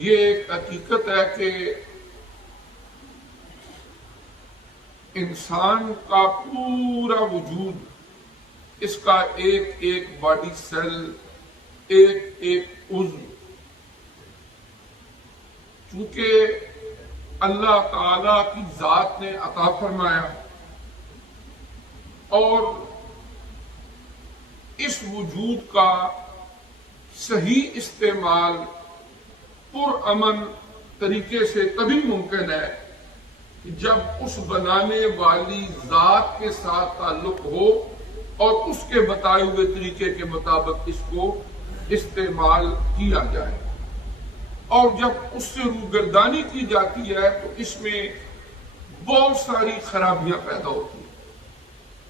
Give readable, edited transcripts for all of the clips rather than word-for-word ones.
یہ ایک حقیقت ہے کہ انسان کا پورا وجود، اس کا ایک ایک باڈی سیل، ایک ایک عضو، چونکہ اللہ تعالی کی ذات نے عطا فرمایا اور اس وجود کا صحیح استعمال پرامن طریقے سے تبھی ممکن ہے کہ جب اس بنانے والی ذات کے ساتھ تعلق ہو اور اس کے بتائے ہوئے طریقے کے مطابق اس کو استعمال کیا جائے، اور جب اس سے روگردانی کی جاتی ہے تو اس میں بہت ساری خرابیاں پیدا ہوتی ہیں۔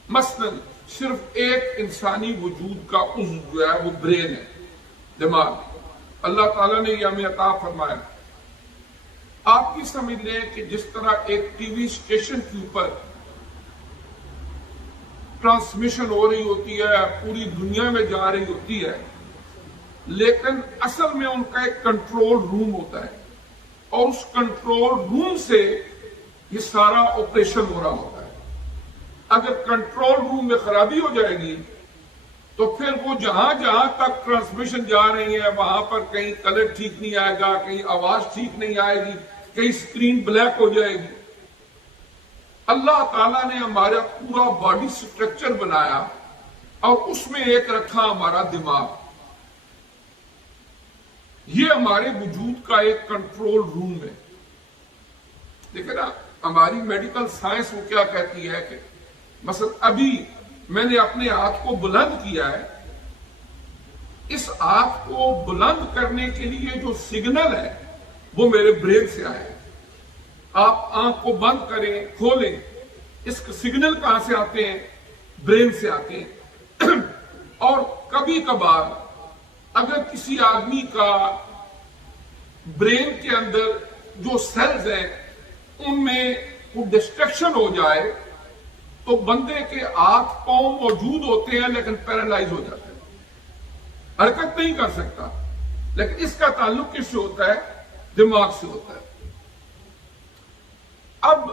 مثلا صرف ایک انسانی وجود کا عضو جو ہے وہ برین ہے، دماغ۔ اللہ تعالیٰ نے یہ ہمیں عطا فرمایا۔ آپ کی سمجھ لیں کہ جس طرح ایک ٹی وی اسٹیشن کے اوپر ٹرانسمیشن ہو رہی ہوتی ہے، پوری دنیا میں جا رہی ہوتی ہے، لیکن اصل میں ان کا ایک کنٹرول روم ہوتا ہے اور اس کنٹرول روم سے یہ سارا آپریشن ہو رہا ہوتا ہے۔ اگر کنٹرول روم میں خرابی ہو جائے گی تو پھر وہ جہاں جہاں تک ٹرانسمیشن جا رہی ہے وہاں پر کہیں کلر ٹھیک نہیں آئے گا، کہیں آواز ٹھیک نہیں آئے گی، کہیں اسکرین بلیک ہو جائے گی۔ اللہ تعالیٰ نے ہمارا پورا باڈی سٹرکچر بنایا اور اس میں ایک رکھا ہمارا دماغ۔ یہ ہمارے وجود کا ایک کنٹرول روم ہے۔ دیکھیں نا، ہماری میڈیکل سائنس وہ کیا کہتی ہے کہ مثلا ابھی میں نے اپنے ہاتھ کو بلند کیا ہے، اس ہاتھ کو بلند کرنے کے لیے جو سگنل ہے وہ میرے برین سے آیا ہے۔ آپ آنکھ کو بند کریں، کھولیں، اس سگنل کہاں سے آتے ہیں؟ برین سے آتے ہیں۔ اور کبھی کبھار اگر کسی آدمی کا برین کے اندر جو سیلز ہیں ان میں کوئی ڈسٹریکشن ہو جائے تو بندے کے ہاتھ پاؤں موجود ہوتے ہیں لیکن پیرالائز ہو جاتے ہیں، حرکت نہیں کر سکتا۔ لیکن اس کا تعلق کس سے ہوتا ہے؟ دماغ سے ہوتا ہے۔ اب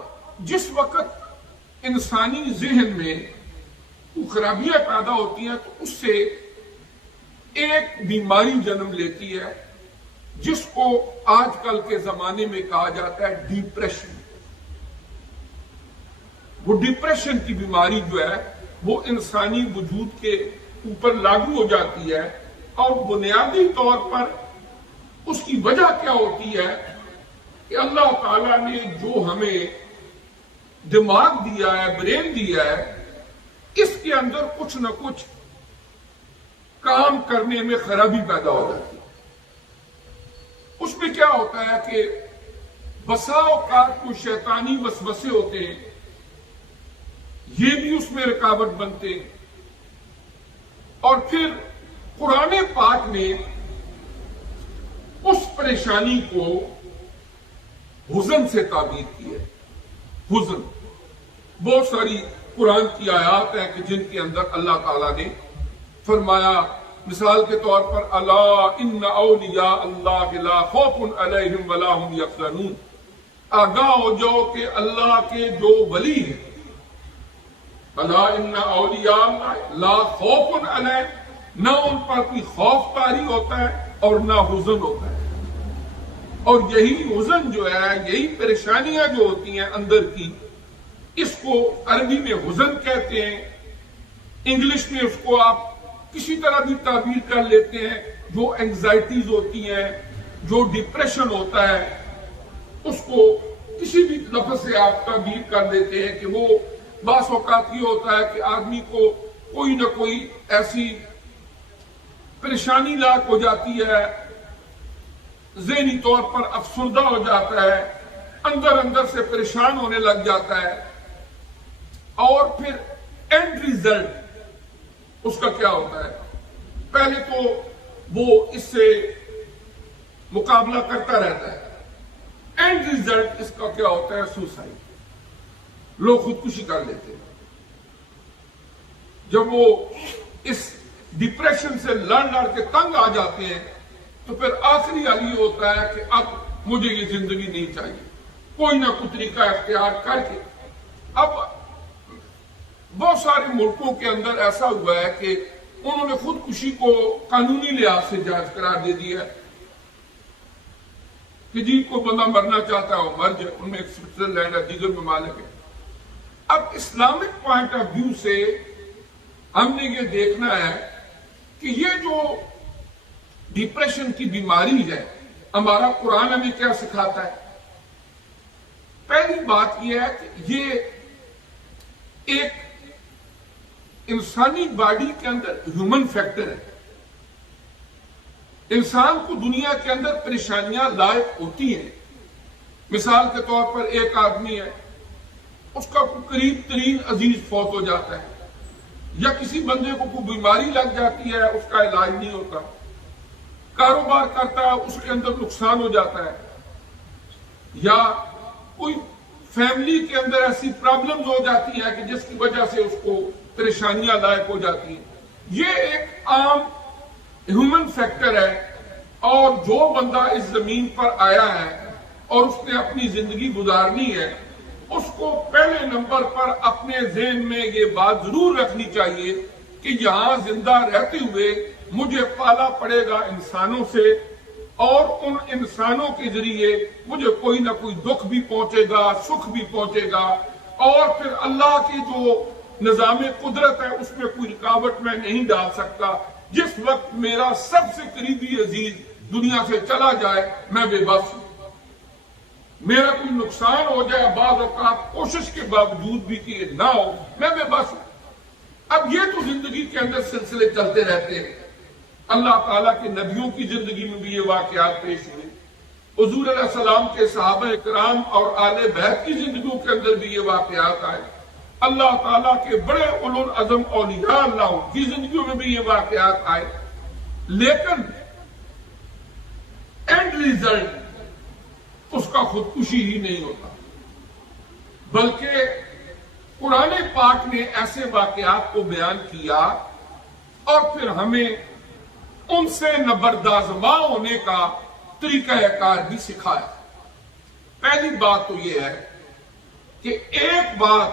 جس وقت انسانی ذہن میں خرابیاں پیدا ہوتی ہیں تو اس سے ایک بیماری جنم لیتی ہے جس کو آج کل کے زمانے میں کہا جاتا ہے ڈپریشن۔ وہ ڈپریشن کی بیماری جو ہے وہ انسانی وجود کے اوپر لاگو ہو جاتی ہے، اور بنیادی طور پر اس کی وجہ کیا ہوتی ہے کہ اللہ تعالیٰ نے جو ہمیں دماغ دیا ہے، برین دیا ہے، اس کے اندر کچھ نہ کچھ کام کرنے میں خرابی پیدا ہو جاتی ہے۔ اس میں کیا ہوتا ہے کہ بسا اوقات کچھ شیطانی وسوسے ہوتے ہیں، یہ بھی اس میں رکاوٹ بنتے ہیں۔ اور پھر قرآن پاک نے اس پریشانی کو حزن سے تعبیر کی ہے۔ حزن، بہت ساری قرآن کی آیات ہیں کہ جن کے اندر اللہ تعالیٰ نے فرمایا، مثال کے طور پر الا ان اولیاء اللہ لا خوف علیہم ولا هم یحزنون، آگاہ ہو جاؤ کہ اللہ کے جو ولی ہیں، الا ان اولیاء اللہ لا خوف علیہم، نہ ان پر کوئی خوف طاری ہوتا ہے اور نہ حزن ہوتا ہے۔ اور یہی حزن جو ہے، یہی پریشانیاں جو ہوتی ہیں اندر کی، اس کو عربی میں حزن کہتے ہیں، انگلش میں اس کو آپ کسی طرح بھی تعبیر کر لیتے ہیں۔ جو اینگزائٹیز ہوتی ہیں، جو ڈپریشن ہوتا ہے، اس کو کسی بھی لفظ سے آپ تعبیر کر لیتے ہیں کہ وہ بعض اوقات یہ ہوتا ہے کہ آدمی کو کوئی نہ کوئی ایسی پریشانی لاحق ہو جاتی ہے، ذہنی طور پر افسردہ ہو جاتا ہے، اندر اندر سے پریشان ہونے لگ جاتا ہے، اور پھر اینڈ ریزلٹ اس کا کیا ہوتا ہے؟ پہلے تو وہ اس سے مقابلہ کرتا رہتا ہے، اینڈ ریزلٹ اس کا کیا ہوتا ہے؟ سوسائڈ، لوگ خودکشی کر لیتے ہیں۔ جب وہ اس ڈپریشن سے لڑ کے تنگ آ جاتے ہیں تو تو پھر آخری حل یہ ہوتا ہے کہ اب مجھے یہ زندگی نہیں چاہیے، کوئی نہ کوئی طریقہ اختیار کر کے۔ اب بہت سارے ملکوں کے اندر ایسا ہوا ہے کہ انہوں نے خودکشی کو قانونی لحاظ سے جائز قرار دے دیا ہے کہ جی کو بندہ مرنا چاہتا ہے وہ مر جائے، ان میں ایک سوئٹزرلینڈ ہے، دیگر ممالک ہے۔ اب اسلامک پوائنٹ آف ویو سے ہم نے یہ دیکھنا ہے کہ یہ جو ڈپریشن کی بیماری ہے، ہمارا قرآن ہمیں کیا سکھاتا ہے؟ پہلی بات یہ ہے کہ یہ ایک انسانی باڈی کے اندر ہیومن فیکٹر ہے۔ انسان کو دنیا کے اندر پریشانیاں لاحق ہوتی ہیں۔ مثال کے طور پر ایک آدمی ہے، اس کا کوئی قریب ترین عزیز فوت ہو جاتا ہے، یا کسی بندے کو کوئی بیماری لگ جاتی ہے، اس کا علاج نہیں ہوتا، کاروبار کرتا ہے اس کے اندر نقصان ہو جاتا ہے، یا کوئی فیملی کے اندر ایسی پرابلمز ہو جاتی ہے کہ جس کی وجہ سے اس کو پریشانیاں لاحق ہو جاتی ہیں۔ یہ ایک عام ہیومن فیکٹر ہے، اور جو بندہ اس زمین پر آیا ہے اور اس نے اپنی زندگی گزارنی ہے، اس کو پہلے نمبر پر اپنے ذہن میں یہ بات ضرور رکھنی چاہیے کہ یہاں زندہ رہتے ہوئے مجھے پالا پڑے گا انسانوں سے، اور ان انسانوں کے ذریعے مجھے کوئی نہ کوئی دکھ بھی پہنچے گا، سکھ بھی پہنچے گا، اور پھر اللہ کی جو نظام قدرت ہے اس میں کوئی رکاوٹ میں نہیں ڈال سکتا۔ جس وقت میرا سب سے قریبی عزیز دنیا سے چلا جائے میں بے بس ہوں، میرا کوئی نقصان ہو جائے بعض اوقات کوشش کے باوجود بھی کہ نہ ہو، میں بے بس ہوں۔ اب یہ تو زندگی کے اندر سلسلے چلتے رہتے ہیں۔ اللہ تعالیٰ کے نبیوں کی زندگی میں بھی یہ واقعات پیش ہوئے، حضور علیہ السلام کے صحابہ اکرام اور آل بیت کی زندگیوں کے اندر بھی یہ واقعات آئے، اللہ تعالیٰ کے بڑے اولو العزم اولیاء اللہ کی زندگیوں میں بھی یہ واقعات آئے، لیکن اینڈ ریزلٹ اس کا خودکشی ہی نہیں ہوتا، بلکہ قرآن پاک نے ایسے واقعات کو بیان کیا اور پھر ہمیں ان سے نبردازماں ہونے کا طریقہ کار بھی سکھایا۔ پہلی بات تو یہ ہے کہ ایک بات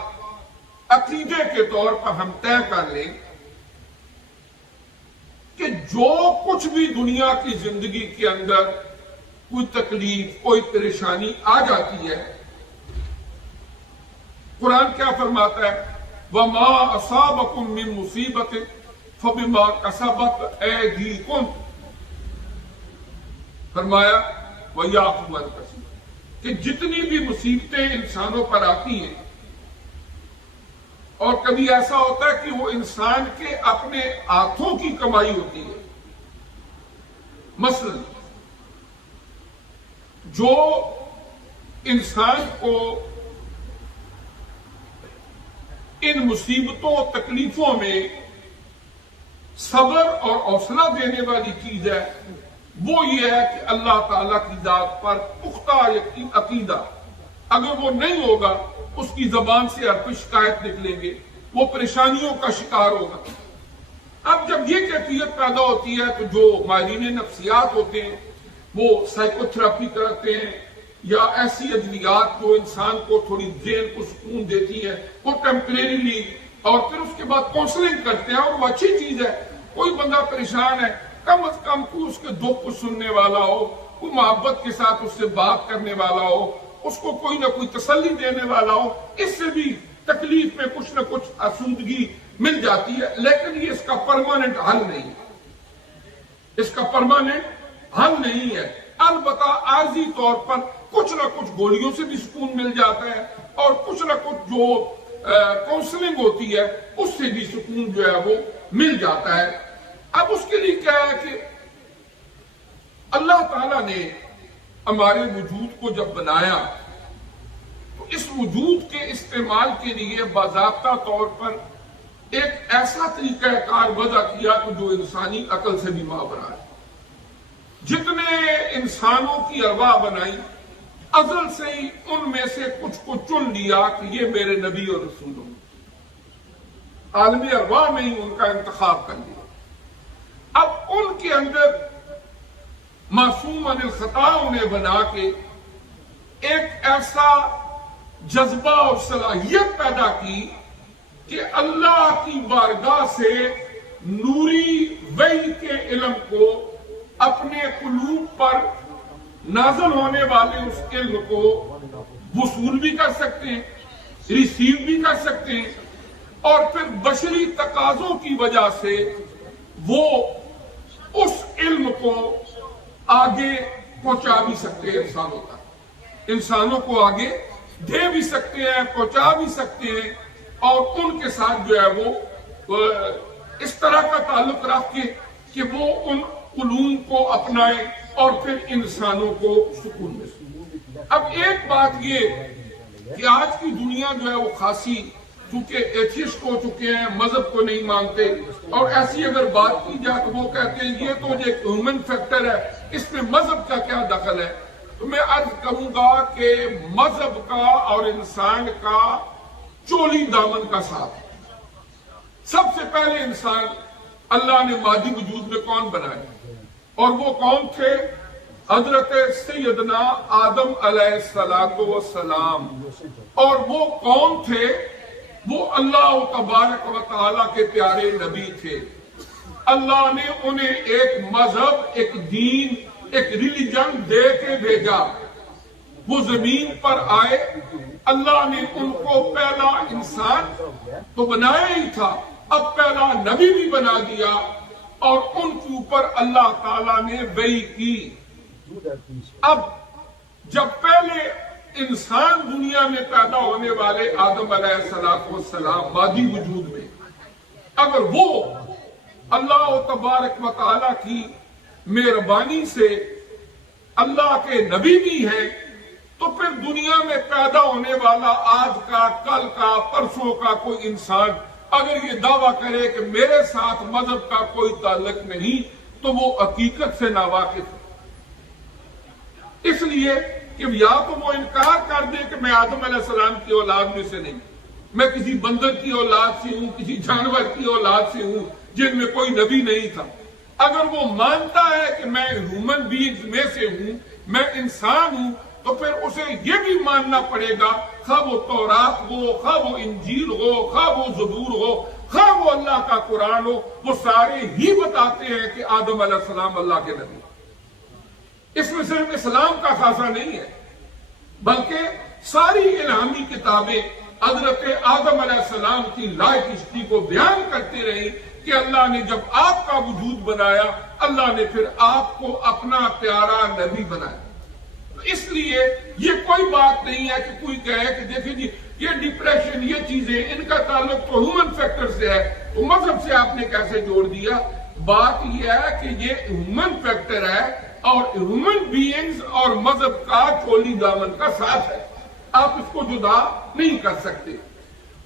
عقیدے کے طور پر ہم طے کر لیں کہ جو کچھ بھی دنیا کی زندگی کے اندر کوئی تکلیف، کوئی پریشانی آ جاتی ہے، قرآن کیا فرماتا ہے؟ وَمَا أَصَابَكُم مِّن مُّصِيبَةٍ فَبِمَا كَسَبَتْ أَيْدِيكُمْ، فرمایا وَيَعْفُو عَن كَثِيرٍ، کہ جتنی بھی مصیبتیں انسانوں پر آتی ہیں، اور کبھی ایسا ہوتا ہے کہ وہ انسان کے اپنے ہاتھوں کی کمائی ہوتی ہے، مثلا جو انسان کو ان مصیبتوں تکلیفوں میں صبر اور حوصلہ دینے والی چیز ہے، وہ یہ ہے کہ اللہ تعالیٰ کی ذات پر پختہ عقیدہ۔ اگر وہ نہیں ہوگا اس کی زبان سے ہر کوئی شکایت نکلیں گے، وہ پریشانیوں کا شکار ہوگا۔ اب جب یہ کیفیت پیدا ہوتی ہے تو جو ماہرین نفسیات ہوتے ہیں وہ سائیکو تھراپی کرتے ہیں، یا ایسی ادویات جو انسان کو تھوڑی ذہن کو سکون دیتی ہے وہ ٹیمپریریلی، اور پھر اس کے بعد کونسلنگ کرتے ہیں، اور وہ اچھی چیز ہے۔ کوئی بندہ پریشان ہے، کم از کم کوئی اس کے دکھ کو سننے والا ہو، کوئی محبت کے ساتھ اس سے بات کرنے والا ہو، اس کو کوئی نہ کوئی تسلی دینے والا ہو، اس سے بھی تکلیف میں کچھ نہ کچھ آسودگی مل جاتی ہے، لیکن یہ اس کا پرماننٹ حل نہیں ہے، اس کا پرماننٹ حل نہیں ہے۔ البتہ عارضی طور پر کچھ نہ کچھ گولیوں سے بھی سکون مل جاتا ہے، اور کچھ نہ کچھ جو کونسلنگ ہوتی ہے اس سے بھی سکون جو ہے وہ مل جاتا ہے۔ اب اس کے لیے کیا ہے کہ اللہ تعالیٰ نے ہمارے وجود کو جب بنایا تو اس وجود کے استعمال کے لیے باضابطہ طور پر ایک ایسا طریقہ کار وضع کیا کہ جو انسانی عقل سے بھی ماورا ہے۔ جتنے انسانوں کی ارواح بنائی، ازل سے ہی ان میں سے کچھ کو چن لیا کہ یہ میرے نبی اور رسول ہوں، عالمی ارواح میں ہی ان کا انتخاب کر لیا۔ اب ان کے اندر معصوم عن الخطا انہیں بنا کے ایک ایسا جذبہ اور صلاحیت پیدا کی کہ اللہ کی بارگاہ سے نوری وحی کے علم کو اپنے قلوب پر نازل ہونے والے اس علم کو وصول بھی کر سکتے ہیں، ریسیو بھی کر سکتے ہیں، اور پھر بشری تقاضوں کی وجہ سے وہ اس علم کو آگے پہنچا بھی سکتے ہیں انسانوں تک، انسانوں کو آگے دے بھی سکتے ہیں، پہنچا بھی سکتے ہیں، اور ان کے ساتھ جو ہے وہ اس طرح کا تعلق رکھ کے کہ وہ ان علوم کو اپنائیں اور پھر انسانوں کو سکون میں۔ اب ایک بات یہ کہ آج کی دنیا جو ہے وہ خاصی چونکہ ایتھیسٹ ہو چکے ہیں، مذہب کو نہیں مانتے، اور ایسی اگر بات کی جائے تو وہ کہتے ہیں یہ تو ایک ہیومن فیکٹر ہے، اس میں مذہب کا کیا دخل ہے؟ تو میں عرض کروں گا کہ مذہب کا اور انسان کا چولی دامن کا ساتھ۔ سب سے پہلے انسان اللہ نے مادی وجود میں کون بنائے، اور وہ کون تھے؟ حضرت سیدنا آدم علیہ السلام۔ اور وہ کون تھے؟ وہ اللہ تبارک و تعالیٰ کے پیارے نبی تھے۔ اللہ نے انہیں ایک مذہب، ایک دین، ایک ریلیجن دے کے بھیجا۔ وہ زمین پر آئے، اللہ نے ان کو پہلا انسان تو بنایا ہی تھا، اب پہلا نبی بھی بنا دیا، اور ان کے اوپر اللہ تعالیٰ نے وحی کی۔ اب جب پہلے انسان دنیا میں پیدا ہونے والے آدم علیہ السلام مادی وجود میں، اگر وہ اللہ تبارک و تعالیٰ کی مہربانی سے اللہ کے نبی بھی ہیں، تو پھر دنیا میں پیدا ہونے والا آج کا، کل کا، پرسوں کا کوئی انسان اگر یہ دعویٰ کرے کہ میرے ساتھ مذہب کا کوئی تعلق نہیں تو وہ حقیقت سے ناواقف ہے۔ اس لیے کہ یا تو وہ انکار کر دے کہ میں آدم علیہ السلام کی اولاد میں سے نہیں، میں کسی بندر کی اولاد سے ہوں، کسی جانور کی اولاد سے ہوں جن میں کوئی نبی نہیں تھا۔ اگر وہ مانتا ہے کہ میں ہیومن بینگز میں سے ہوں، میں انسان ہوں، تو پھر اسے یہ بھی ماننا پڑے گا، خواہ وہ تورات ہو، خواہ وہ انجیل ہو، خواہ وہ زبور ہو، خواہ وہ اللہ کا قرآن ہو، وہ سارے ہی بتاتے ہیں کہ آدم علیہ السلام اللہ کے نبی۔ اس میں صرف اسلام کا خاصہ نہیں ہے، بلکہ ساری الہامی کتابیں حضرت آدم علیہ السلام کی لائف ہسٹری کو بیان کرتے رہی کہ اللہ نے جب آپ کا وجود بنایا، اللہ نے پھر آپ کو اپنا پیارا نبی بنایا۔ اس لیے یہ کوئی بات نہیں ہے کہ کوئی کہے کہ دیکھیں جی یہ ڈپریشن، یہ چیزیں، ان کا تعلق تو ہیومن فیکٹر سے ہے، تو مذہب سے آپ نے کیسے جوڑ دیا؟ بات یہ ہے کہ یہ ہیومن فیکٹر ہے، اور ہیومن بینگز اور مذہب کا چولی دامن کا ساتھ ہے، آپ اس کو جدا نہیں کر سکتے۔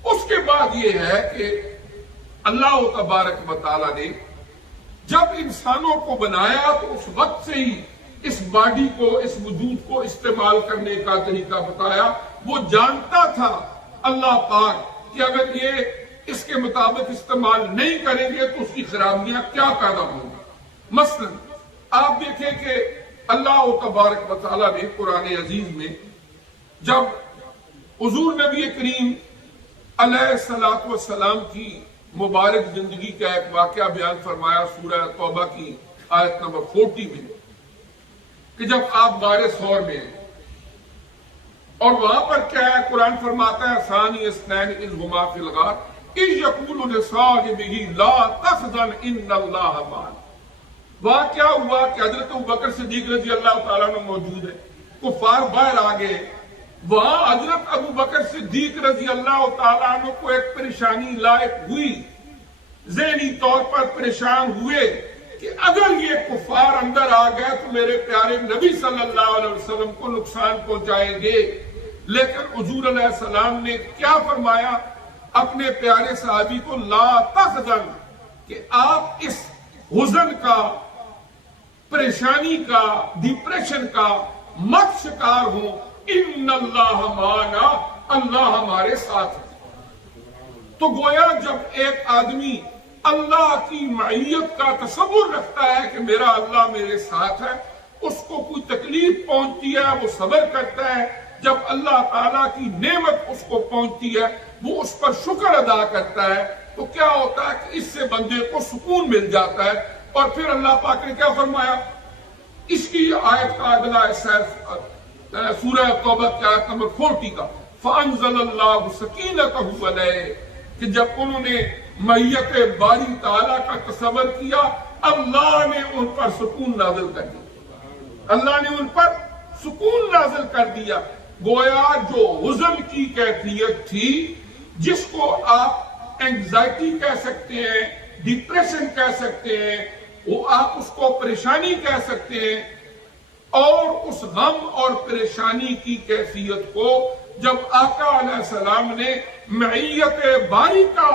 اس کے بعد یہ ہے کہ اللہ تبارک و تعالیٰ نے جب انسانوں کو بنایا تو اس وقت سے ہی اس باڈی کو، اس وجود کو استعمال کرنے کا طریقہ بتایا۔ وہ جانتا تھا اللہ پاک کہ اگر یہ اس کے مطابق استعمال نہیں کریں گے تو اس کی خرابیاں کیا پیدا ہوں گی۔ مثلا آپ دیکھیں کہ اللہ تبارک و تعالیٰ نے قرآن عزیز میں جب حضور نبی کریم علیہ السلام کی مبارک زندگی کا ایک واقعہ بیان فرمایا سورہ توبہ کی آیت نمبر 40 میں، کہ جب آپ غار ثور میں ہیں، اور وہاں پر کیا ہے؟ قرآن فرماتا ہے ثانی اثنین اذ ہما فی الغار اذ یقول لصاحبہ لا تحزن ان اللہ معنا۔ وہاں کیا ہوا کہ حضرت ابوبکر صدیق رضی اللہ تعالیٰ عنہ موجود ہے، کفار باہر آ گئے، وہاں حضرت ابوبکر صدیق رضی اللہ تعالیٰ عنہ کو ایک پریشانی لاحق ہوئی، ذہنی طور پر پریشان ہوئے کہ اگر یہ کفار اندر آ گئے تو میرے پیارے نبی صلی اللہ علیہ وسلم کو نقصان پہنچائیں گے۔ لیکن حضور علیہ السلام نے کیا فرمایا اپنے پیارے صحابی کو؟ لا تحزن، کہ آپ اس حزن کا، پریشانی کا، ڈپریشن کا مت شکار ہوں، ان اللہ معنا، اللہ ہمارے ساتھ ہے۔ تو گویا جب ایک آدمی اللہ کی معیت کا تصور رکھتا ہے کہ میرا اللہ میرے ساتھ ہے، اس کو کوئی تکلیف پہنچتی ہے وہ صبر کرتا ہے، جب اللہ تعالیٰ کی نعمت اس کو پہنچتی ہے وہ اس پر شکر ادا کرتا ہے، تو کیا ہوتا ہے کہ اس سے بندے کو سکون مل جاتا ہے۔ اور پھر اللہ پاک نے کیا فرمایا، اس کی آیت کا اگلا حصہ سورہ توبہ کی آیت نمبر 40 کا، فَأَنزَلَ اللَّهُ سَكِينَتَهُ عَلَيْهِ، کہ جب انہوں نے معیت باری تعالیٰ کا تصور کیا، اللہ نے ان پر سکون نازل کر دیا، اللہ نے ان پر سکون نازل کر دیا۔ گویا جو حزن کی کیفیت تھی، جس کو آپ اینگزائٹی کہہ سکتے ہیں، ڈپریشن کہہ سکتے ہیں، وہ آپ اس کو پریشانی کہہ سکتے ہیں، اور اس غم اور پریشانی کی کیفیت کو جب آقا علیہ السلام نے معیت باری کا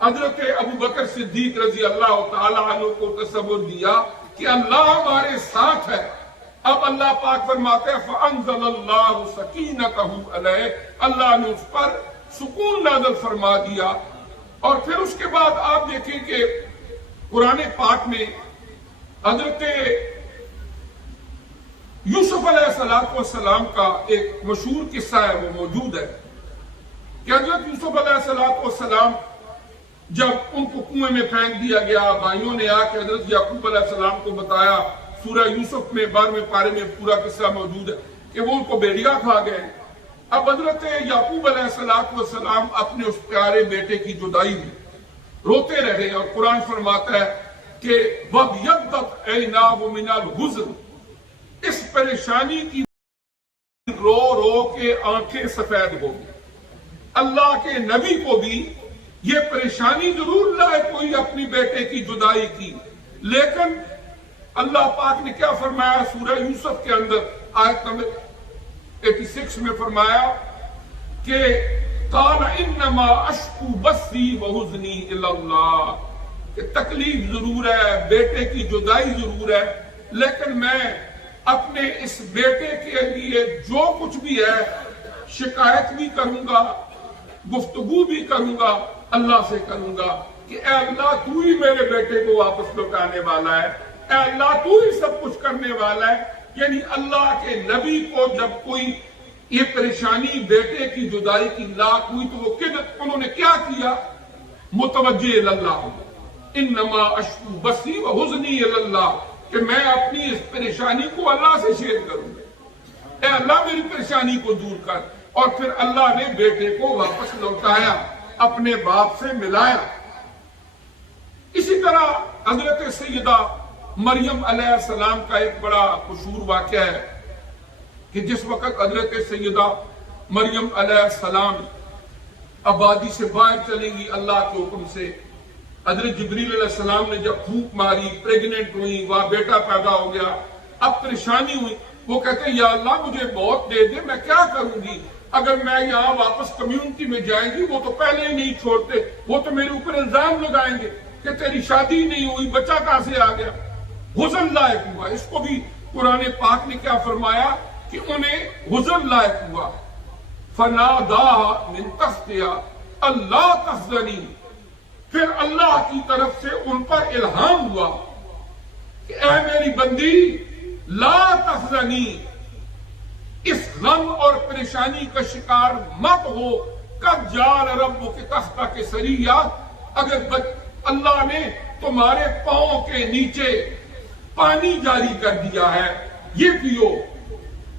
حضرت ابو بکر صدیق رضی اللہ تعالی عنہ کو تصور دیا کہ اللہ ہمارے ساتھ ہے، اب اللہ پاک فرماتے ہیں فَأَنزَلَ اللَّهُ سَكِينَتَهُ عَلَيْهِ، اللہ نے اس پر سکون نازل فرما دیا۔ اور پھر اس کے بعد آپ دیکھیں کہ قرآن پاک میں حضرت یوسف علیہ السلام کا ایک مشہور قصہ ہے، وہ موجود ہے کہ حضرت یوسف علیہ السلام جب ان کو کنویں میں پھینک دیا گیا، بھائیوں نے آ کے حضرت یعقوب علیہ السلام کو بتایا، سورہ یوسف میں 12ویں پارے میں پورا قصہ موجود ہے کہ وہ ان کو بھیڑیا کھا گئے۔ اب حضرت یعقوب علیہ السلام اپنے اس پیارے بیٹے کی جدائی میں روتے رہے، اور قرآن فرماتا ہے کہ وَابْيَضَّتْ عَيْنَاهُ مِنَ الْحُزْنِ، اس پریشانی کی رو رو کے آنکھیں سفید ہو گئی۔ اللہ کے نبی کو بھی یہ پریشانی ضرور لائے کوئی اپنی بیٹے کی جدائی کی، لیکن اللہ پاک نے کیا فرمایا سورہ یوسف کے اندر آیت نمبر 86 میں فرمایا کہ قَالَ إِنَّمَا أَشْكُو بَثِّي وَحُزْنِي إِلَى اللَّهِ، کہ تکلیف ضرور ہے، بیٹے کی جدائی ضرور ہے، لیکن میں اپنے اس بیٹے کے لیے جو کچھ بھی ہے شکایت بھی کروں گا، گفتگو بھی کروں گا، اللہ سے کروں گا کہ اے اللہ تو ہی میرے بیٹے کو واپس لوٹانے والا ہے، اے اللہ تو ہی سب کچھ کرنے والا ہے۔ یعنی اللہ کے نبی کو جب کوئی یہ پریشانی بیٹے کی جدائی کی لاحق ہوئی تو وہ انہوں نے کیا کیا، متوجہ اللہ، انما اشکو بثی وحزنی اللہ، کہ میں اپنی اس پریشانی کو اللہ سے شیئر کروں گا، اے اللہ میری پریشانی کو دور کر۔ اور پھر اللہ نے بیٹے کو واپس لوٹایا، اپنے باپ سے ملایا۔ اسی طرح حضرت سیدہ مریم علیہ السلام کا ایک بڑا مشہور واقعہ ہے کہ جس وقت حضرت سیدہ مریم علیہ السلام آبادی سے باہر چلیں گی اللہ کے حکم سے، حضرت جبریل علیہ السلام نے جب پھونک ماری، پریگننٹ ہوئی، وہاں بیٹا پیدا ہو گیا، اب پریشانی ہوئی، وہ کہتے ہیں یا اللہ مجھے موت دے دے، میں کیا کروں گی، اگر میں یہاں واپس کمیونٹی میں جائیں گی وہ تو پہلے ہی نہیں چھوڑتے، وہ تو میرے اوپر الزام لگائیں گے کہ تیری شادی نہیں ہوئی، بچہ کہاں سے آ گیا۔ حزن لائق ہوا، اس کو بھی قرآن پاک نے کیا فرمایا کہ انہیں حزن لائق ہوا۔ فَنَادَاهَا مِن تَحْتِهَا أَلَّا تَحْزَنِي، پھر اللہ کی طرف سے ان پر الہام ہوا کہ اے میری بندی لا تحزنی، اس غم اور پریشانی کا شکار مت ہو، قد جعل ربک تحتک سریا، اگر اللہ نے تمہارے پاؤں کے نیچے پانی جاری کر دیا ہے، یہ پیو۔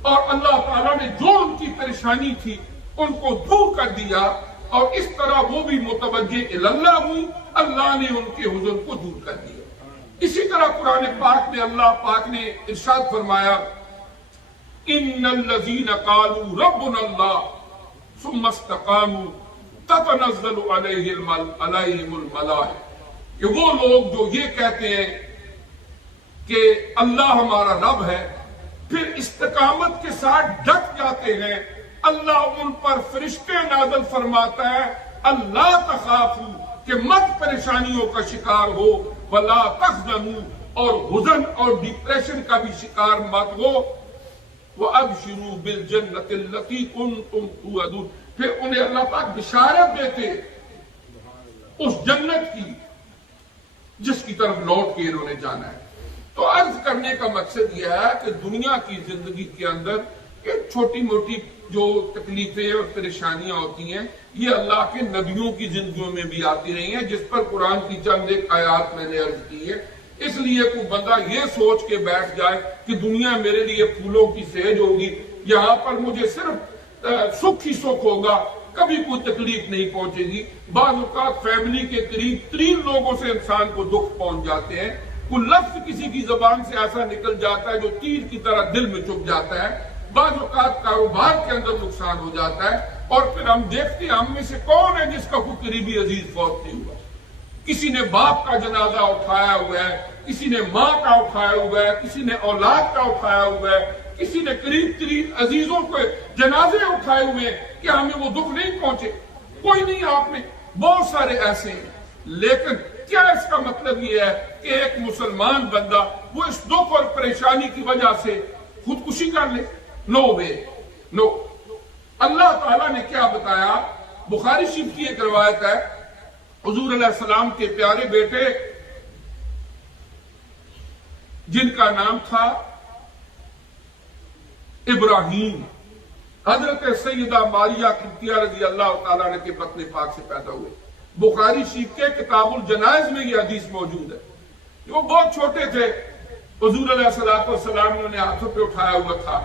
اور اللہ تعالیٰ نے جو ان کی پریشانی تھی ان کو دور کر دیا، اور اس طرح وہ بھی متوجہ اللہ ہوئی، اللہ نے ان کے حزن کو دور کر دیا۔ اسی طرح قرآن پاک میں اللہ پاک نے ارشاد فرمایا ان الذین قالوا ربنا اللہ ثم استقاموا تتنزل علیہم الملائکہ، کہ وہ لوگ جو یہ کہتے ہیں کہ اللہ ہمارا رب ہے، پھر استقامت کے ساتھ ڈٹ جاتے ہیں، اللہ ان پر فرشتے نازل فرماتا ہے اللہ تخافوا، کہ مت پریشانیوں کا شکار ہو، ولا تحزنوا، اور حزن اور ڈپریشن کا بھی شکار مت ہو، وَأَبْشِرُوا بِالْجَنَّةِ الَّتِي كُنْتُمْ تُوعَدُونَ، پھر انہیں اللہ پاک بشارت دیتے اس جنت کی جس کی طرف لوٹ کے انہوں نے جانا ہے۔ تو عرض کرنے کا مقصد یہ ہے کہ دنیا کی زندگی کے اندر یہ چھوٹی موٹی جو تکلیفیں اور پریشانیاں ہوتی ہیں یہ اللہ کے نبیوں کی زندگیوں میں بھی آتی رہی ہیں، جس پر قرآن کی چند ایک آیات میں نے عرض کی ہے۔ اس لیے کوئی بندہ یہ سوچ کے بیٹھ جائے کہ دنیا میرے لیے پھولوں کی سیج ہوگی، یہاں پر مجھے صرف سکھ ہی سکھ ہوگا، کبھی کوئی تکلیف نہیں پہنچے گی۔ بعض اوقات فیملی کے قریب ترین لوگوں سے انسان کو دکھ پہنچ جاتے ہیں، کوئی لفظ کسی کی زبان سے ایسا نکل جاتا ہے جو تیر کی طرح دل میں چپ جاتا ہے، بعض اوقات کاروبار کے اندر نقصان ہو جاتا ہے، اور پھر ہم دیکھتے ہیں ہم میں سے کون ہے جس کا کوئی قریبی عزیز فوت نہیں ہوا۔ کسی نے باپ کا جنازہ اٹھایا ہوا ہے، کسی نے ماں کا اٹھایا ہوا ہے، کسی نے اولاد کا اٹھایا ہوا ہے، کسی نے قریب ترین عزیزوں کو جنازے اٹھائے ہوئے ہیں، کیا ہمیں وہ دکھ نہیں پہنچے؟ کوئی نہیں، آپ نے بہت سارے ایسے ہیں۔ لیکن کیا اس کا مطلب یہ ہے کہ ایک مسلمان بندہ وہ اس دکھ اور پریشانی کی وجہ سے خودکشی کر لے؟ نو وے، نو۔ اللہ تعالیٰ نے کیا بتایا؟ بخاری شریف کی ایک روایت ہے، حضور علیہ السلام کے پیارے بیٹے جن کا نام تھا ابراہیم، حضرت سیدہ ماریہ قبطیہ رضی اللہ تعالیٰ عنہ کے پتن پاک سے پیدا ہوئے۔ بخاری شریف کے کتاب الجنائز میں یہ حدیث موجود ہے۔ وہ بہت چھوٹے تھے، حضور علیہ السلام نے انہیں ہاتھوں پہ اٹھایا ہوا تھا،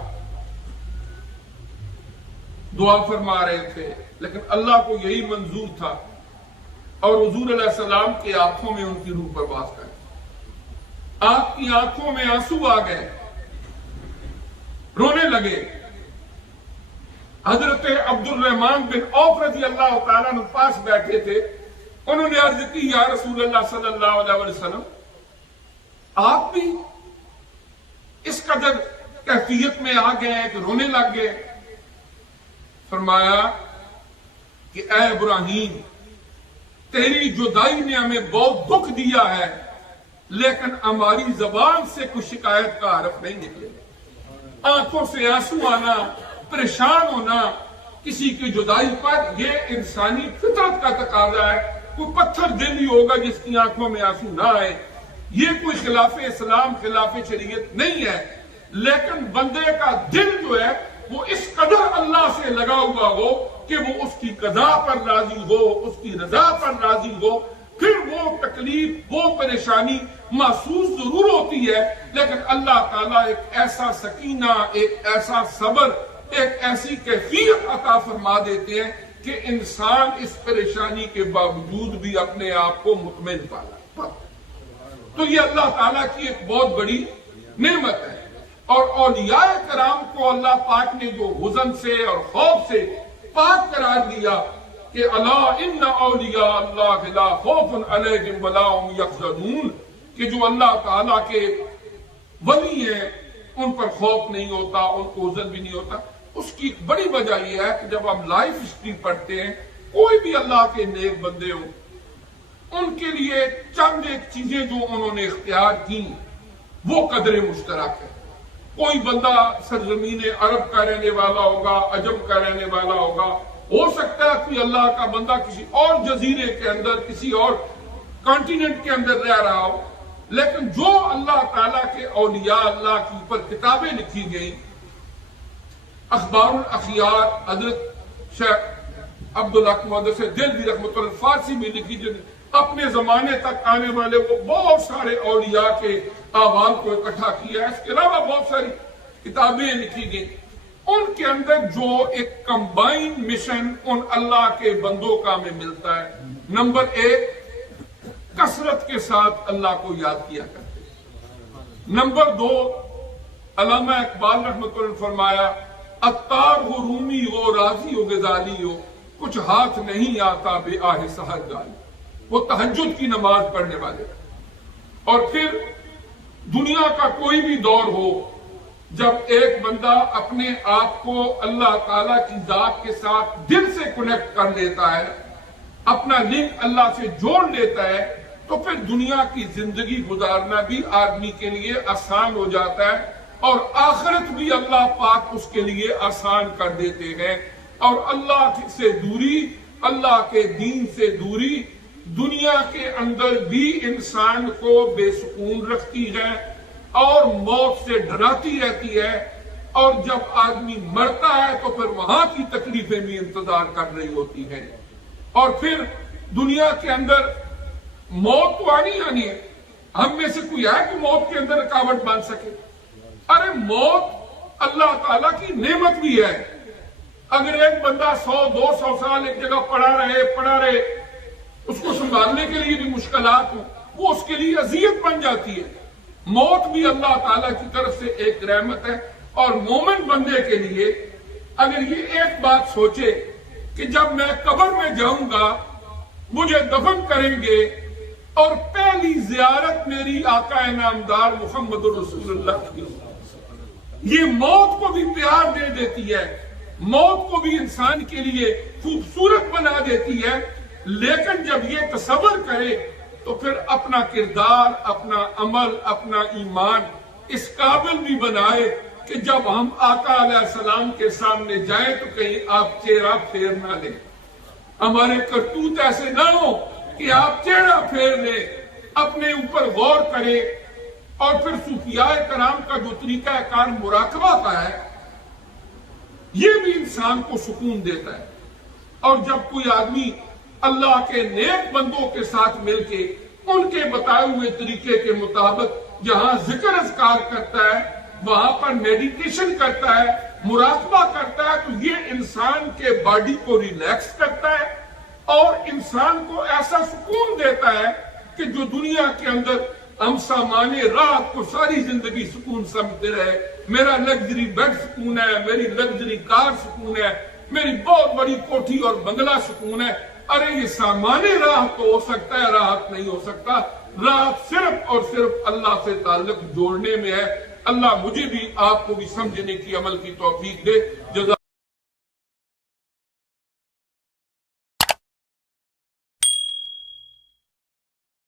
دعا فرما رہے تھے، لیکن اللہ کو یہی منظور تھا، اور حضور علیہ السلام کے آنکھوں میں ان کی روح پرواز کر گئی۔ آپ کی آنکھوں میں آنسو آ گئے، رونے لگے۔ حضرت عبد الرحمن بن عوف رضی اللہ تعالیٰ عنہ پاس بیٹھے تھے، انہوں نے عرض کی، یا رسول اللہ صلی اللہ علیہ وسلم، آپ بھی اس قدر کیفیت میں آ گئے ہیں کہ رونے لگ گئے؟ فرمایا کہ اے ابراہیم، تیری جدائی نے ہمیں بہت دکھ دیا ہے، لیکن ہماری زبان سے کوئی شکایت کا حرف نہیں نکلے۔ آنکھوں سے آنسو آنا، پریشان ہونا کسی کی جدائی پر، یہ انسانی فطرت کا تقاضا ہے۔ کوئی پتھر دل ہی ہوگا جس کی آنکھوں میں آنسو نہ آئے، یہ کوئی خلاف اسلام، خلاف شریعت نہیں ہے۔ لیکن بندے کا دل جو ہے وہ اس قدر اللہ سے لگا ہوا ہو کہ وہ اس کی قضا پر راضی ہو، اس کی رضا پر راضی ہو، پھر وہ تکلیف، وہ پریشانی محسوس ضرور ہوتی ہے، لیکن اللہ تعالیٰ ایک ایسا سکینہ، ایک ایسا صبر، ایک ایسی کیفیت عطا فرما دیتے ہیں کہ انسان اس پریشانی کے باوجود بھی اپنے آپ کو مطمئن پالا۔ تو یہ اللہ تعالیٰ کی ایک بہت بڑی نعمت ہے۔ اور اولیاء کرام کو اللہ پاک نے جو حزن سے اور خوف سے پاک قرار دیا کہ الا ان اولیاء اللہ لا خوف علیہم ولا هم یحزنون، کہ جو اللہ تعالیٰ کے ولی ہیں ان پر خوف نہیں ہوتا، ان کو حزن بھی نہیں ہوتا۔ اس کی ایک بڑی وجہ یہ ہے کہ جب ہم لائف ہسٹری پڑھتے ہیں، کوئی بھی اللہ کے نیک بندے ہوں، ان کے لیے چند ایک چیزیں جو انہوں نے اختیار کی وہ قدر مشترک ہے۔ کوئی بندہ سرزمین عرب کا رہنے والا ہوگا، عجم کا رہنے والا ہوگا، ہو سکتا ہے کوئی اللہ کا بندہ کسی اور جزیرے کے اندر، کسی اور کانٹیننٹ کے اندر رہ رہا ہو، لیکن جو اللہ تعالیٰ کے اولیاء اللہ کے اوپر کتابیں لکھی گئیں، اخبار الاخیار حضرت شیخ عبدالحق محدث دہلوی رحمۃ اللہ فارسی میں لکھی، جو اپنے زمانے تک آنے والے وہ بہت سارے اولیاء کے احوال کو اکٹھا کیا ہے۔ اس کے علاوہ بہت ساری کتابیں لکھی گئی، ان کے اندر جو ایک کمبائن مشن ان اللہ کے بندوں کا ہمیں ملتا ہے، نمبر ایک، کثرت کے ساتھ اللہ کو یاد کیا کرتے ہیں۔ نمبر دو، علامہ اقبال رحمۃ اللہ نے فرمایا، عطار ہو، رومی ہو، رازی ہو، غزالی ہو، کچھ ہاتھ نہیں آتا بے آہ سحر گالی۔ وہ تہجد کی نماز پڑھنے والے۔ اور پھر دنیا کا کوئی بھی دور ہو، جب ایک بندہ اپنے آپ کو اللہ تعالیٰ کی ذات کے ساتھ دل سے کنیکٹ کر لیتا ہے، اپنا لنک اللہ سے جوڑ لیتا ہے، تو پھر دنیا کی زندگی گزارنا بھی آدمی کے لیے آسان ہو جاتا ہے، اور آخرت بھی اللہ پاک اس کے لیے آسان کر دیتے ہیں۔ اور اللہ سے دوری، اللہ کے دین سے دوری دنیا کے اندر بھی انسان کو بے سکون رکھتی ہے، اور موت سے ڈراتی رہتی ہے، اور جب آدمی مرتا ہے تو پھر وہاں کی تکلیفیں بھی انتظار کر رہی ہوتی ہیں۔ اور پھر دنیا کے اندر موت تو آنی ہے، ہم میں سے کوئی ہے کہ موت کے اندر رکاوٹ بن سکے؟ ارے موت اللہ تعالیٰ کی نعمت بھی ہے۔ اگر ایک بندہ 100-200 سال ایک جگہ پڑا رہے، اس کو سنبھالنے کے لیے بھی مشکلات ہوں، وہ اس کے لیے اذیت بن جاتی ہے۔ موت بھی اللہ تعالیٰ کی طرف سے ایک رحمت ہے، اور مومن بندے کے لیے اگر یہ ایک بات سوچے کہ جب میں قبر میں جاؤں گا، مجھے دفن کریں گے، اور پہلی زیارت میری آقا انعامدار محمد رسول اللہ کی، یہ موت کو بھی پیار دے دیتی ہے، موت کو بھی انسان کے لیے خوبصورت بنا دیتی ہے۔ لیکن جب یہ تصور کرے تو پھر اپنا کردار، اپنا عمل، اپنا ایمان اس قابل بھی بنائے کہ جب ہم آقا علیہ السلام کے سامنے جائیں تو کہیں آپ چہرہ پھیر نہ لیں، ہمارے کرتوت ایسے نہ ہو کہ آپ چہرہ پھیر لیں، اپنے اوپر غور کریں۔ اور پھر صوفیاء کرام کا جو طریقہ کار مراقبہ کا ہے، یہ بھی انسان کو سکون دیتا ہے۔ اور جب کوئی آدمی اللہ کے نیک بندوں کے ساتھ مل کے ان کے بتائے ہوئے طریقے کے مطابق جہاں ذکر اذکار کرتا ہے، وہاں پر میڈیٹیشن کرتا ہے، مراقبہ کرتا ہے، تو یہ انسان کے باڈی کو ریلیکس کرتا ہے اور انسان کو ایسا سکون دیتا ہے کہ جو دنیا کے اندر ہم سامان راحت کو ساری زندگی سکون سمجھتے رہے، میرا لگژری بیڈ سکون ہے، میری لگژری کار سکون ہے، میری بہت بڑی کوٹھی اور بنگلہ سکون ہے۔ ارے یہ سامان راحت تو ہو سکتا ہے، راحت نہیں ہو سکتا۔ راحت صرف اور صرف اللہ سے تعلق جوڑنے میں ہے۔ اللہ مجھے بھی آپ کو بھی سمجھنے کی، عمل کی توفیق دے۔ جزاک